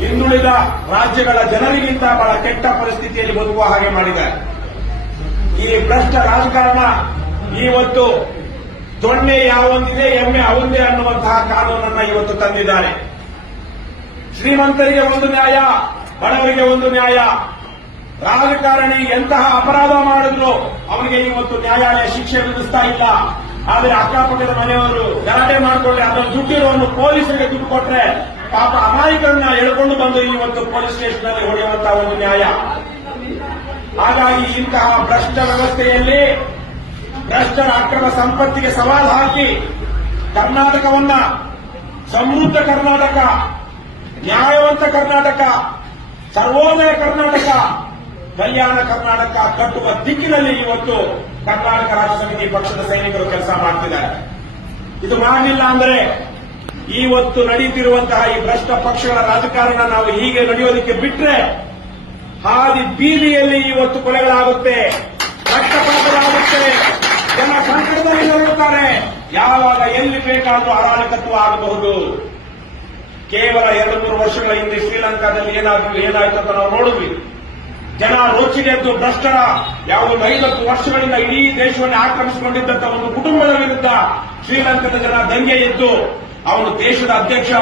ಹಿಂದುಳಿದ ರಾಜ್ಯಗಳ ಜನರಿಗಿಂತ ಬಹಳ ಕೆಟ್ಟ ಪರಿಸ್ಥಿತಿಯಲ್ಲಿ ಬದುಕುವ ಹಾಗೆ ಮಾಡಿದ್ದಾರೆ. ಈ ಭ್ರಷ್ಟ ರಾಜಕಾರಣ ಇವತ್ತು ದೊಣ್ಣೆ ಯಾವೊಂದಿದೆ ಎಮ್ಮೆ ಅವಂದೇ ಅನ್ನುವಂತಹ ಕಾನೂನನ್ನ ಇವತ್ತು ತಂದಿದ್ದಾರೆ. ಶ್ರೀಮಂತರಿಗೆ ಒಂದು ನ್ಯಾಯ, ಬಡವರಿಗೆ ಒಂದು ನ್ಯಾಯ. ರಾಜಕಾರಣಿ ಎಂತಹ ಅಪರಾಧ ಮಾಡಿದ್ರು ಅವರಿಗೆ ಇವತ್ತು ನ್ಯಾಯಾಲಯ ಶಿಕ್ಷೆ ವಿಧಿಸ್ತಾ ಇಲ್ಲ. ಆದರೆ ಅಕ್ಕಪಕ್ಕದ ಮನೆಯವರು ಗಲಾಟೆ ಮಾಡಿಕೊಂಡ್ರೆ ಅದನ್ನು ದುಡ್ಡಿರುವನ್ನು ಪೊಲೀಸರಿಗೆ ದುಡ್ಡು ಕೊಟ್ರೆ ಪಾಪ ಅಮಾಯಕರನ್ನ ಎಳ್ಕೊಂಡು ಬಂದು ಇವತ್ತು ಪೊಲೀಸ್ ಸ್ಟೇಷನ್ ನಲ್ಲಿ ಹೊಡೆಯುವಂತಹ ಒಂದು ನ್ಯಾಯ. ಹಾಗಾಗಿ ಇಂತಹ ಭ್ರಷ್ಟ ವ್ಯವಸ್ಥೆಯಲ್ಲಿ ಭ್ರಷ್ಟರ ಅಕ್ರಮ ಸಂಪತ್ತಿಗೆ ಸವಾಲು ಹಾಕಿ ಕರ್ನಾಟಕವನ್ನ ಸಮೃದ್ಧ ಕರ್ನಾಟಕ, ನ್ಯಾಯವಂತ ಕರ್ನಾಟಕ, ಸರ್ವೋದಯ ಕರ್ನಾಟಕ, ಕಲ್ಯಾಣ ಕರ್ನಾಟಕ ಕಟ್ಟುವ ದಿಕ್ಕಿನಲ್ಲಿ ಇವತ್ತು ಕರ್ನಾಟಕ ರಾಜ್ಯ ಸಮಿತಿ ಪಕ್ಷದ ಸೈನಿಕರು ಕೆಲಸ ಮಾಡ್ತಿದ್ದಾರೆ. ಇದು ಮಾಡಲಿಲ್ಲ ಅಂದರೆ ಇವತ್ತು ನಡೀತಿರುವಂತಹ ಈ ಭ್ರಷ್ಟ ಪಕ್ಷಗಳ ರಾಜಕಾರಣ ನಾವು ಹೀಗೆ ನಡೆಯೋದಕ್ಕೆ ಬಿಟ್ರೆ ಹಾದಿ ಬೀದಿಯಲ್ಲಿ ಇವತ್ತು ಕೊಲೆಗಳಾಗುತ್ತೆ, ರಕ್ತಪಾತಗಳಾಗುತ್ತೆ, ಜನ ಸಂಕಟದಲ್ಲಿ ನರಳುತ್ತಾರೆ. ಯಾವಾಗ ಎಲ್ಲಿ ಬೇಕಾದರೂ ಅರಾಜಕತ್ವ ಆಗಬಹುದು. ಕೇವಲ 2-3 ವರ್ಷಗಳ ಹಿಂದೆ ಶ್ರೀಲಂಕಾದಲ್ಲಿ ಏನಾಯಿತು ಅಂತ ನಾವು ನೋಡಿದ್ವಿ. ಜನ ರೋಚಿಗೆದ್ದು ಭ್ರಷ್ಟರ ಯಾವುದೊಂದು 50 ವರ್ಷಗಳಿಂದ ಇಡೀ ದೇಶವನ್ನು ಆಕ್ರಮಿಸಿಕೊಂಡಿದ್ದಂತಹ ಒಂದು ಕುಟುಂಬದ ವಿರುದ್ಧ ಶ್ರೀಲಂಕಾದ ಜನ ದಂಗೆ ಎದ್ದು ಅವನು ದೇಶದ ಅಧ್ಯಕ್ಷ